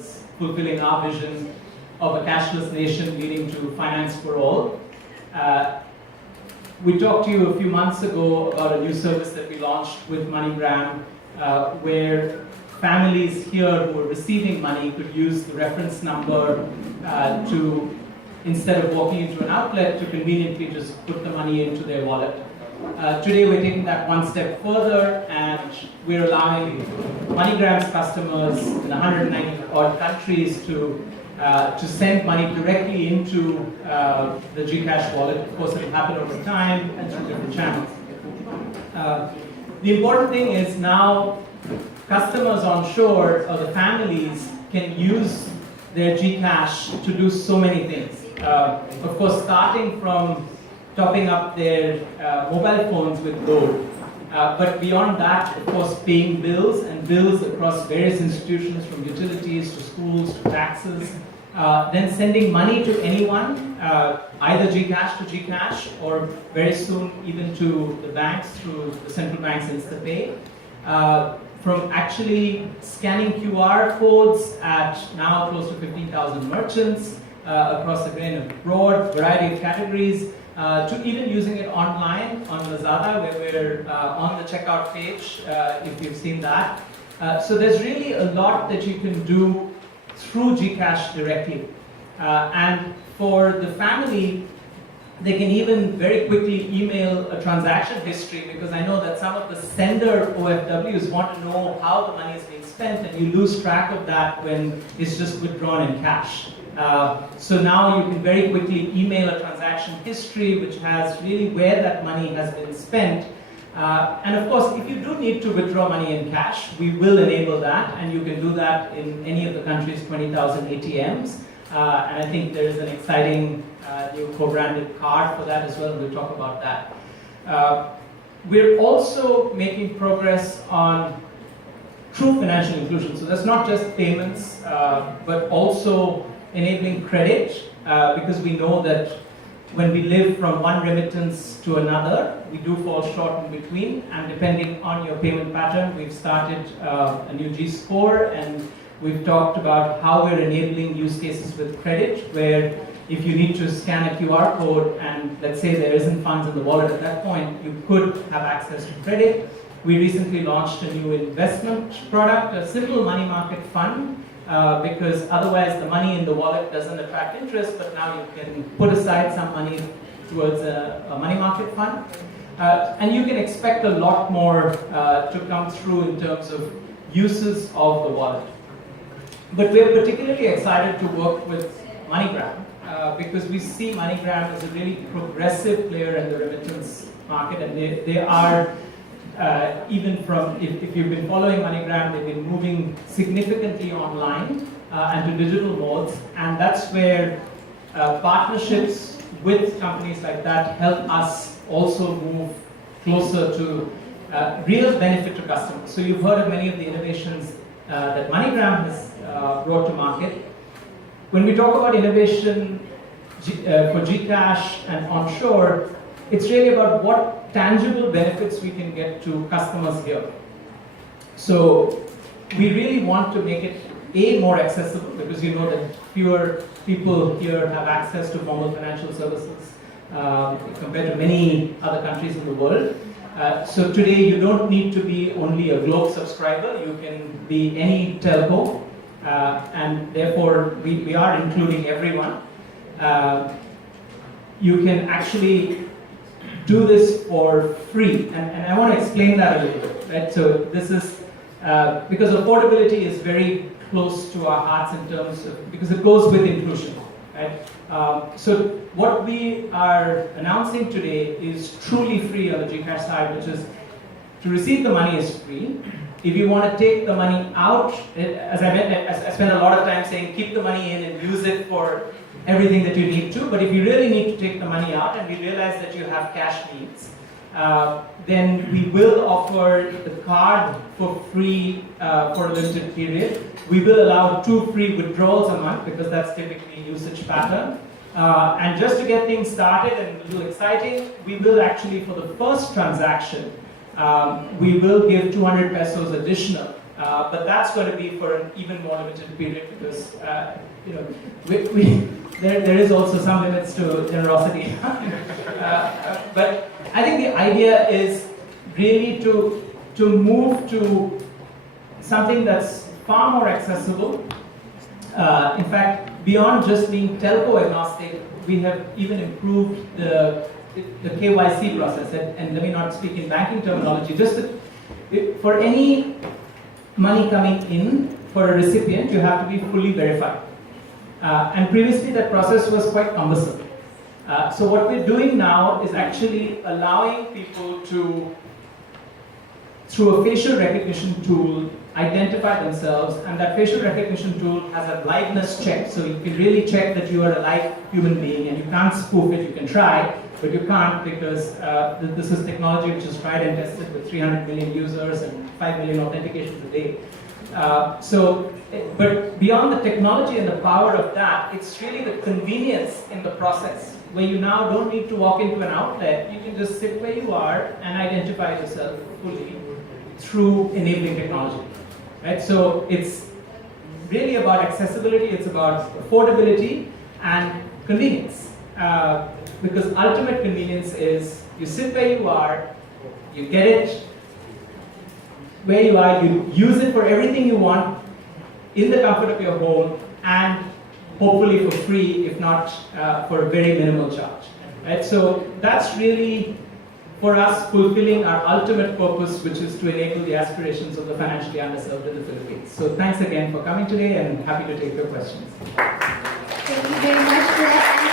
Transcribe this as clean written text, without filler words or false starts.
towards fulfilling our vision of a cashless nation leading to finance for all. We talked to you a few months ago about a new service that we launched with MoneyGram, where families here who are receiving money could use the reference number to, instead of walking into an outlet, to conveniently just put the money into their wallet. Today we're taking that one step further, and we're allowing MoneyGram's customers in 190 odd countries to send money directly into the GCash wallet. Of course, it will happen over time and through different channels. The important thing is now customers on shore, or the families, can use their GCash to do so many things. Of course, starting from topping up their mobile phones with gold. But beyond that, of course, paying bills and bills across various institutions, from utilities to schools to taxes. Then sending money to anyone, either GCash to GCash, or very soon even to the banks through the central bank's InstaPay. From actually scanning QR codes at now close to 15,000 merchants across a grain of broad variety of categories, to even using it online on Lazada, where we're on the checkout page, if you've seen that. So there's really a lot that you can do through GCash directly. And for the family, they can even very quickly email a transaction history, because I know that some of the sender OFWs want to know how the money is being spent, and you lose track of that when it's just withdrawn in cash. So now you can very quickly email a transaction history which has really where that money has been spent. And of course, if you do need to withdraw money in cash, we will enable that, and you can do that in any of the country's 20,000 ATMs. And I think there is an exciting new co-branded card for that as well, and we'll talk about that. We're also making progress on true financial inclusion. So that's not just payments, but also enabling credit, because we know that when we live from one remittance to another, we do fall short in between, and depending on your payment pattern, we've started a new G-score, and we've talked about how we're enabling use cases with credit, where if you need to scan a QR code and let's say there isn't funds in the wallet at that point, you could have access to credit. We recently launched a new investment product, a simple money market fund, because otherwise the money in the wallet doesn't attract interest, but now you can put aside some money towards a money market fund. And you can expect a lot more to come through in terms of uses of the wallet. But we're particularly excited to work with MoneyGram, because we see MoneyGram as a really progressive player in the remittance market, and they are even from, if you've been following MoneyGram, they've been moving significantly online and to digital modes, and that's where partnerships with companies like that help us also move closer to real benefit to customers. So you've heard of many of the innovations that MoneyGram has brought to market. When we talk about innovation for GCash and onshore, it's really about what tangible benefits we can get to customers here. So we really want to make it more accessible, because you know that fewer people here have access to formal financial services compared to many other countries in the world. So today you don't need to be only a Globe subscriber, you can be any telco, and therefore we are including everyone. You can actually do this for free, and I want to explain that a little bit, right? So this is because affordability is very close to our hearts in terms of, because it goes with inclusion, right? So what we are announcing today is truly free on the GCash side, which is to receive the money is free. If you want to take the money out, as I spent a lot of time saying keep the money in and use it for everything that you need to, but if you really need to take the money out and we realize that you have cash needs, then we will offer the card for free for a limited period. We will allow 2 free withdrawals a month, because that's typically usage pattern. And just to get things started and a little exciting, we will actually, for the first transaction, we will give 200 pesos additional But that's going to be for an even more limited period because there is also some limits to generosity. But I think the idea is really to move to something that's far more accessible. In fact, beyond just being telco agnostic, we have even improved the KYC process. And let me not speak in banking terminology. For any money coming in for a recipient, you have to be fully verified. And previously, that process was quite cumbersome. So what we're doing now is actually allowing people to, through a facial recognition tool, identify themselves, and that facial recognition tool has a liveness check, so you can really check that you are a live human being, and you can't spoof it. You can try, but you can't because this is technology which is tried and tested with 300 million users and 5 million authentications a day. But beyond the technology and the power of that, it's really the convenience in the process, where you now don't need to walk into an outlet. You can just sit where you are and identify yourself fully through enabling technology. Right? So it's really about accessibility, it's about affordability and convenience. Because ultimate convenience is you sit where you are, you get it where you are, you use it for everything you want in the comfort of your home, and hopefully for free, if not for a very minimal charge. Right? So that's really, for us, fulfilling our ultimate purpose, which is to enable the aspirations of the financially underserved in the Philippines. So thanks again for coming today, and happy to take your questions. Thank you very much for that.